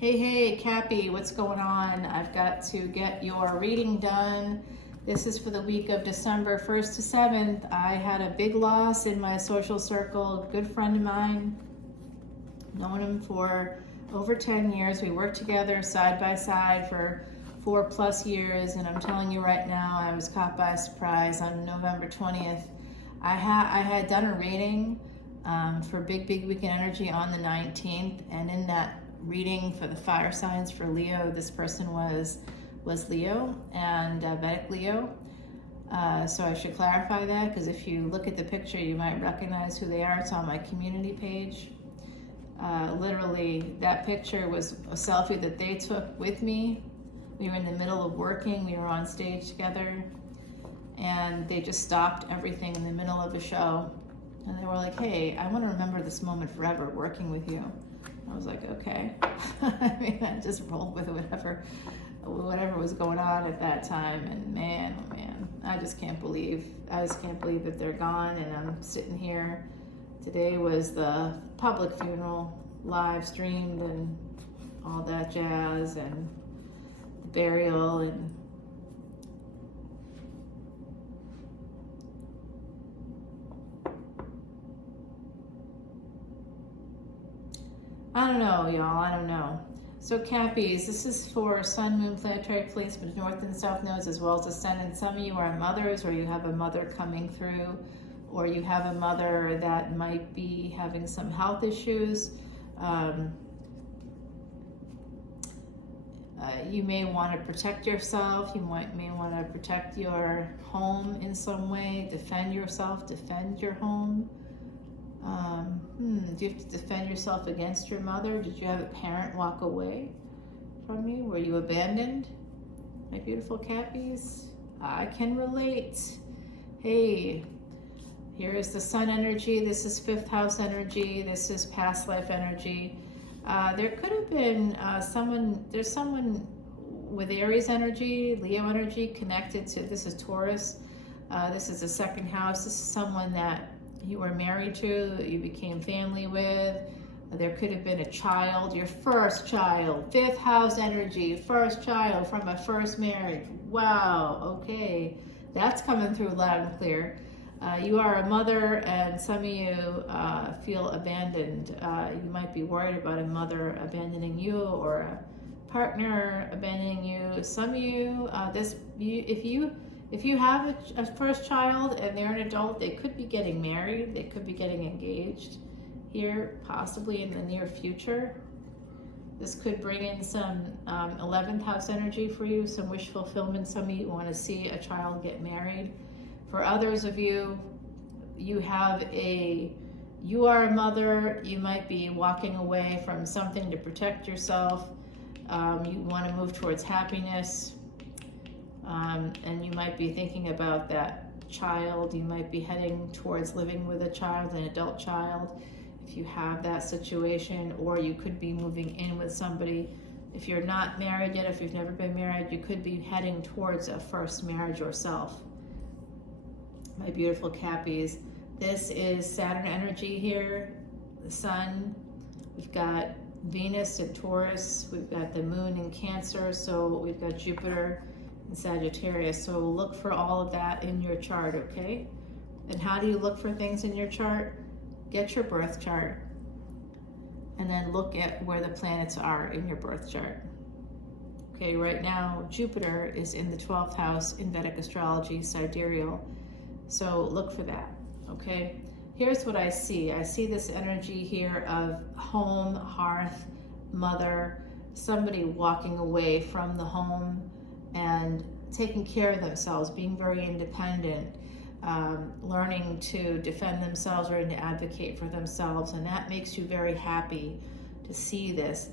Hey, Cappy, what's going on? I've got to get your reading done. This is for the week of December 1st to 7th. I had a big loss in my social circle. A good friend of mine, known him for over 10 years. We worked together side by side for 4+ years, and I'm telling you right now, I was caught by surprise on November 20th. I had done a reading for Big Weekend Energy on the 19th, and in that reading for the fire signs for Leo, this person was Leo and Vedic Leo. So I should clarify that, because if you look at the picture, you might recognize who they are. It's on my community page. Literally, that picture was a selfie that they took with me. We were in the middle of working. We were on stage together, and they just stopped everything in the middle of a show. And they were like, "Hey, I want to remember this moment forever working with you." I was like, okay. I mean, I just rolled with whatever was going on at that time. And man, oh man, I just can't believe that they're gone. And I'm sitting here. Today was the public funeral, live streamed and all that jazz, and the burial, and I don't know, y'all. I don't know. So Cappies, this is for Sun, Moon, planetary placement, North and South nodes, as well as Ascendant. Some of you are mothers, or you have a mother coming through, or you have a mother that might be having some health issues. You may want to protect yourself. You may want to protect your home in some way, defend yourself, defend your home. Do you have to defend yourself against your mother? Did you have a parent walk away from you? Were you abandoned? My beautiful Cappies, I can relate. Hey, here is the Sun energy. This is 5th house energy. This is past life energy. There could have been there's someone with Aries energy, Leo energy connected to, this is Taurus. This is the 2nd house. This is someone that you were married to, that you became family with. There could have been a child, your first child, 5th house energy, first child from a first marriage. Wow, okay. That's coming through loud and clear. You are a mother, and some of you feel abandoned. You might be worried about a mother abandoning you, or a partner abandoning you. Some of you, if you have a first child and they're an adult, they could be getting married, they could be getting engaged here, possibly in the near future. This could bring in some 11th house energy for you, some wish fulfillment. Some of you want to see a child get married. For others of you, you are a mother, you might be walking away from something to protect yourself. You want to move towards happiness. And you might be thinking about that child. You might be heading towards living with a child, an adult child, if you have that situation, or you could be moving in with somebody. If you're not married yet, if you've never been married, you could be heading towards a first marriage yourself. My beautiful Cappies, this is Saturn energy here, the Sun. We've got Venus in Taurus, we've got the Moon in Cancer, so we've got Jupiter in Sagittarius. So look for all of that in your chart, okay? And how do you look for things in your chart? Get your birth chart, and then look at where the planets are in your birth chart. Okay, right now Jupiter is in the 12th house in Vedic Astrology, sidereal. So look for that, okay? Here's what I see. I see this energy here of home, hearth, mother, somebody walking away from the home and taking care of themselves, being very independent, learning to defend themselves, or to advocate for themselves. And that makes you very happy to see this.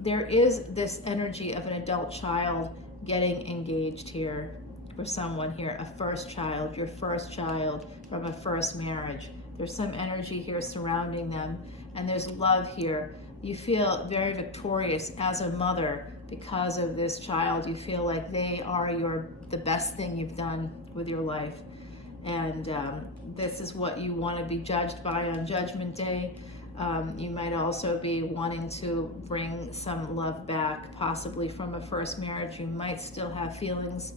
There is this energy of an adult child getting engaged here for someone here, a first child, your first child from a first marriage. There's some energy here surrounding them, and there's love here. You feel very victorious as a mother because of this child. You feel like they are the best thing you've done with your life. And this is what you want to be judged by on Judgment Day. You might also be wanting to bring some love back, possibly from a first marriage. You might still have feelings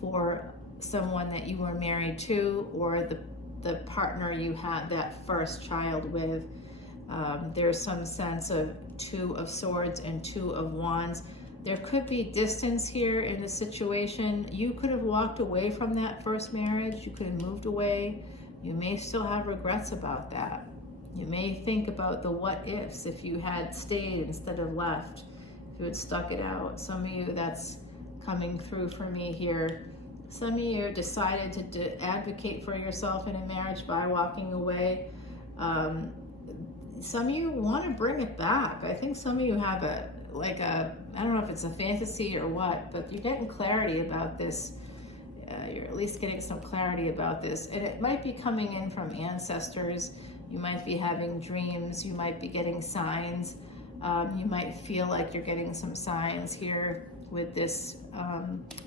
for someone that you were married to, or the partner you had that first child with. There's some sense of 2 of Swords and 2 of Wands. There could be distance here in the situation. You could have walked away from that first marriage. You could have moved away. You may still have regrets about that. You may think about the what ifs if you had stayed instead of left, if you had stuck it out. Some of you, that's coming through for me here. Some of you decided to advocate for yourself in a marriage by walking away. Some of you want to bring it back. I think some of you have I don't know if it's a fantasy or what, but you're getting clarity about this. You're at least getting some clarity about this. And it might be coming in from ancestors. You might be having dreams. You might be getting signs. You might feel like you're getting some signs here with this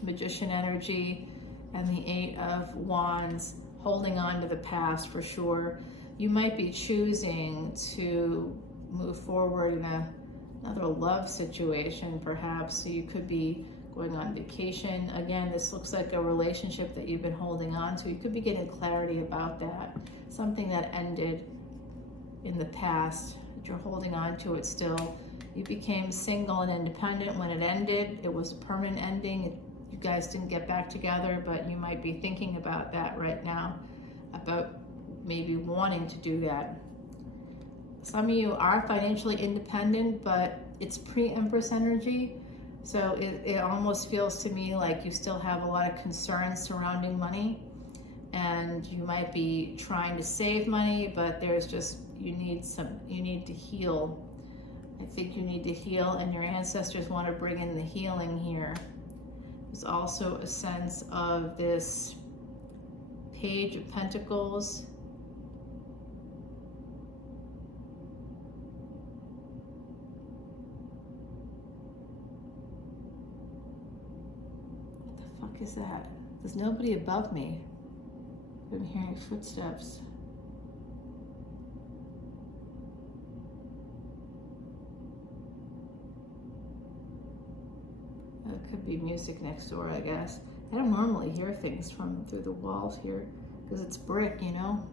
Magician energy and the 8 of Wands, holding on to the past for sure. You might be choosing to move forward in another love situation, perhaps. So you could be going on vacation. Again, this looks like a relationship that you've been holding on to. You could be getting clarity about that. Something that ended in the past, that you're holding on to it still. You became single and independent when it ended. It was a permanent ending. You guys didn't get back together, but you might be thinking about that right now, about maybe wanting to do that. Some of you are financially independent, but it's pre-Empress energy. So it almost feels to me like you still have a lot of concerns surrounding money, and you might be trying to save money, but there's just, you need to heal. I think you need to heal, and your ancestors want to bring in the healing here. There's also a sense of this Page of Pentacles. What the fuck is that? There's nobody above me. I'm hearing footsteps. It could be music next door, I guess. I don't normally hear things from through the walls here because it's brick, you know.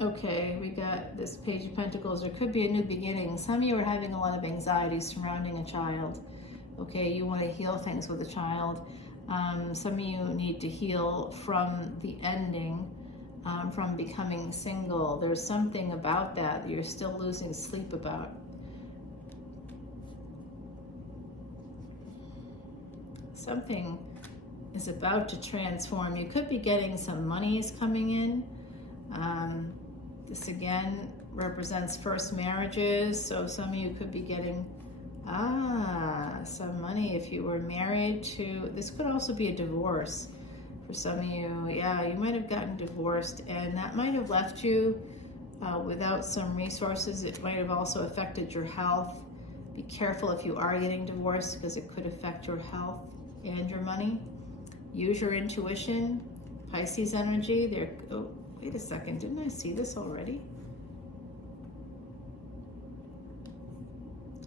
Okay, we got this Page of Pentacles. There could be a new beginning. Some of you are having a lot of anxiety surrounding a child. Okay, you want to heal things with a child. Some of you need to heal from the ending, from becoming single. There's something about that you're still losing sleep about. Something is about to transform. You could be getting some monies coming in. This again represents first marriages, so some of you could be getting some money if you were married to. This could also be a divorce for some of you. Yeah, you might have gotten divorced, and that might have left you without some resources. It might have also affected your health. Be careful if you are getting divorced, because it could affect your health and your money. Use your intuition. Pisces energy. There. Oh, wait a second. Didn't I see this already?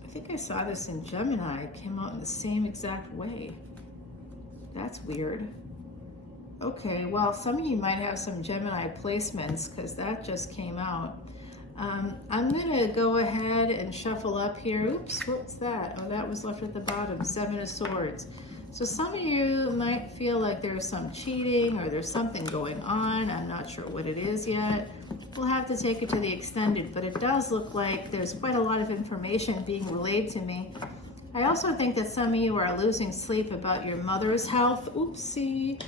I think I saw this in Gemini. It came out in the same exact way. That's weird. Okay, well, some of you might have some Gemini placements, because that just came out. I'm gonna go ahead and shuffle up here. Oops, what's that? Oh, that was left at the bottom. 7 of Swords. So some of you might feel like there's some cheating or there's something going on. I'm not sure what it is yet. We'll have to take it to the extended, but it does look like there's quite a lot of information being relayed to me. I also think that some of you are losing sleep about your mother's health. Oopsie.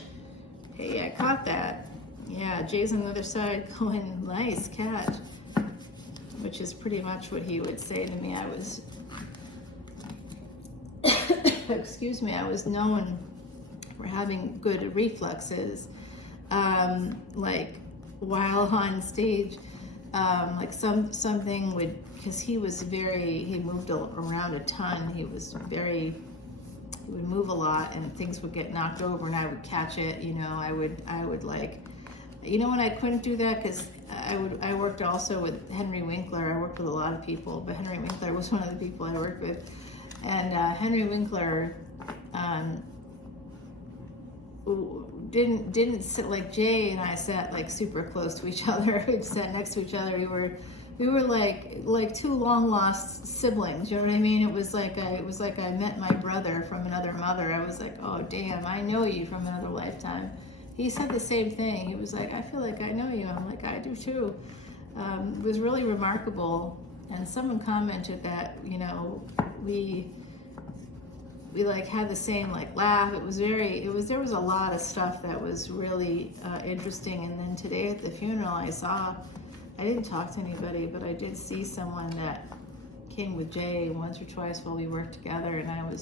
Hey, I caught that. Yeah, Jay's on the other side going, nice cat, which is pretty much what he would say to me. I was excuse me, I was known for having good reflexes, like while on stage, like something would, because he moved around a ton. He would move a lot, and things would get knocked over, and I would catch it. You know, I would like, you know, when I couldn't do that, because I worked also with Henry Winkler. I worked with a lot of people, but Henry Winkler was one of the people I worked with. And Henry Winkler didn't sit like Jay and I sat like super close to each other. We sat next to each other. We were like two long lost siblings. You know what I mean? It was like I met my brother from another mother. I was like, oh damn, I know you from another lifetime. He said the same thing. He was like, I feel like I know you. I'm like, I do too. It was really remarkable. And someone commented that, you know, we like had the same like laugh. There was a lot of stuff that was really interesting. And then today at the funeral, I didn't talk to anybody, but I did see someone that came with Jay once or twice while we worked together, and I would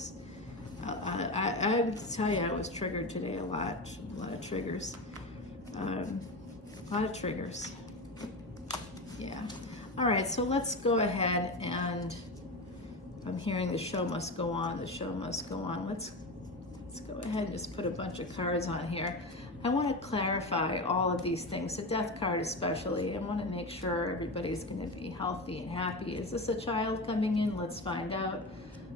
tell you I was triggered today a lot of triggers. Yeah. All right, so let's go ahead and I'm hearing the show must go on. The show must go on. Let's go ahead and just put a bunch of cards on here. I want to clarify all of these things, the death card especially. I want to make sure everybody's going to be healthy and happy. Is this a child coming in? Let's find out.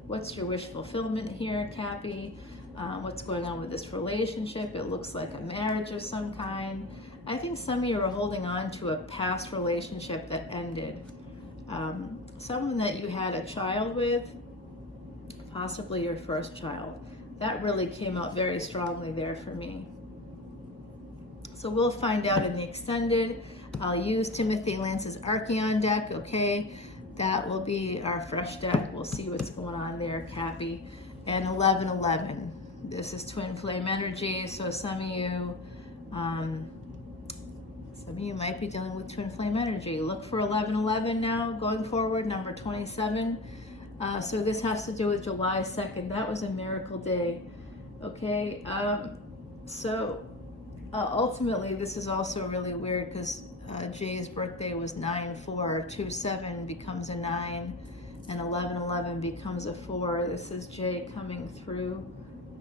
What's your wish fulfillment here, Cappy? What's going on with this relationship? It looks like a marriage of some kind. I think some of you are holding on to a past relationship that ended. Someone that you had a child with, possibly your first child. That really came out very strongly there for me. So we'll find out in the extended. I'll use Timothy Lance's Archeon deck, okay? That will be our fresh deck. We'll see what's going on there, Cappy. And 1111. This is twin flame energy, so some of you might be dealing with twin flame energy. Look for 1111 now, going forward, number 27. So this has to do with July 2nd. That was a miracle day, okay? Ultimately, this is also really weird because Jay's birthday was 9/4, 2/7 becomes a 9, and 11/11 becomes a 4. This is Jay coming through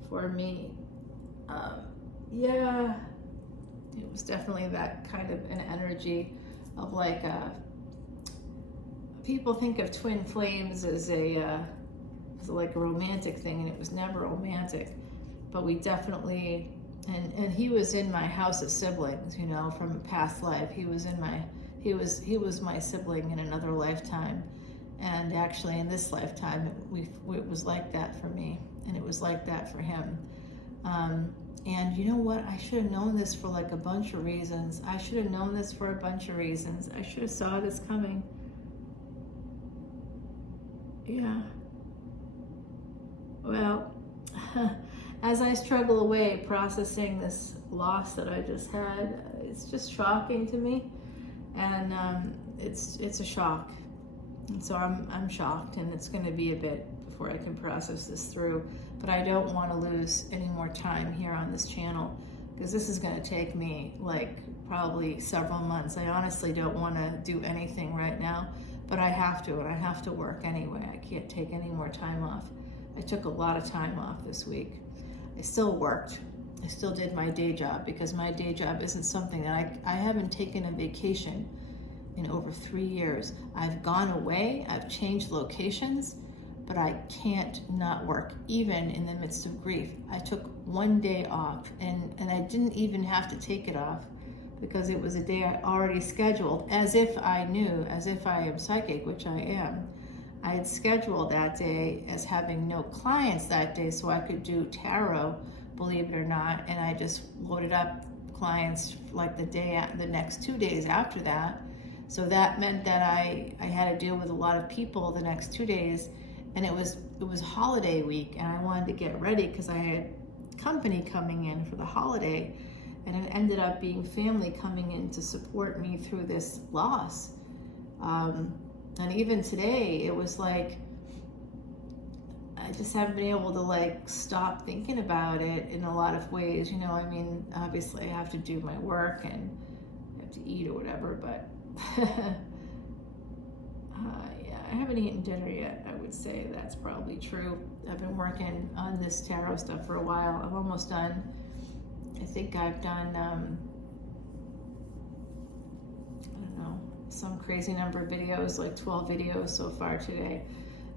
for me. Yeah, it was definitely that kind of an energy of like people think of twin flames as like a romantic thing, and it was never romantic. But we definitely. And he was in my house of siblings, you know, from a past life. He was my sibling in another lifetime, and actually in this lifetime, it was like that for me, and it was like that for him. And you know what? I should have known this for like a bunch of reasons. I should have saw this coming. Yeah. Well. As I struggle away processing this loss that I just had, it's just shocking to me, and it's a shock. And so I'm shocked, and it's going to be a bit before I can process this through. But I don't want to lose any more time here on this channel because this is going to take me like probably several months. I honestly don't want to do anything right now, but I have to, and I have to work anyway. I can't take any more time off. I took a lot of time off this week. I still worked. I still did my day job because my day job isn't something that I haven't taken a vacation in over 3 years. I've gone away, I've changed locations, but I can't not work, even in the midst of grief. I took 1 day off, and I didn't even have to take it off because it was a day I already scheduled, as if I knew, as if I am psychic, which I am. I had scheduled that day as having no clients that day so I could do tarot, believe it or not, and I just loaded up clients like the next 2 days after that. So that meant that I had to deal with a lot of people the next 2 days, and it was holiday week, and I wanted to get ready because I had company coming in for the holiday, and it ended up being family coming in to support me through this loss. And even today, it was like, I just haven't been able to like stop thinking about it in a lot of ways. You know, I mean, obviously I have to do my work and I have to eat or whatever, but yeah, I haven't eaten dinner yet. I would say that's probably true. I've been working on this tarot stuff for a while. I'm almost done. I think I've done, I don't some crazy number of videos, like 12 videos so far today.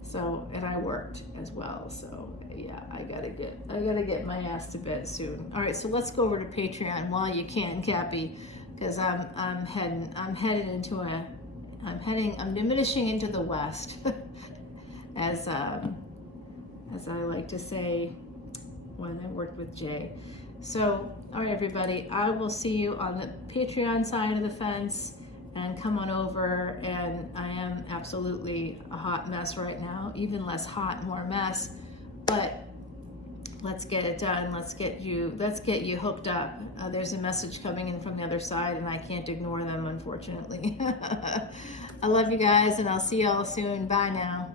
So, and I worked as well. So yeah, I gotta get my ass to bed soon. All right, so let's go over to Patreon while you can, Cappy, because I'm diminishing into the west, as I like to say when I worked with Jay. So, all right, everybody, I will see you on the Patreon side of the fence, and come on over. And I am absolutely a hot mess right now, even less hot, more mess, but let's get it done. Let's get you hooked up. There's a message coming in from the other side, and I can't ignore them, unfortunately. I love you guys, and I'll see y'all soon. Bye now.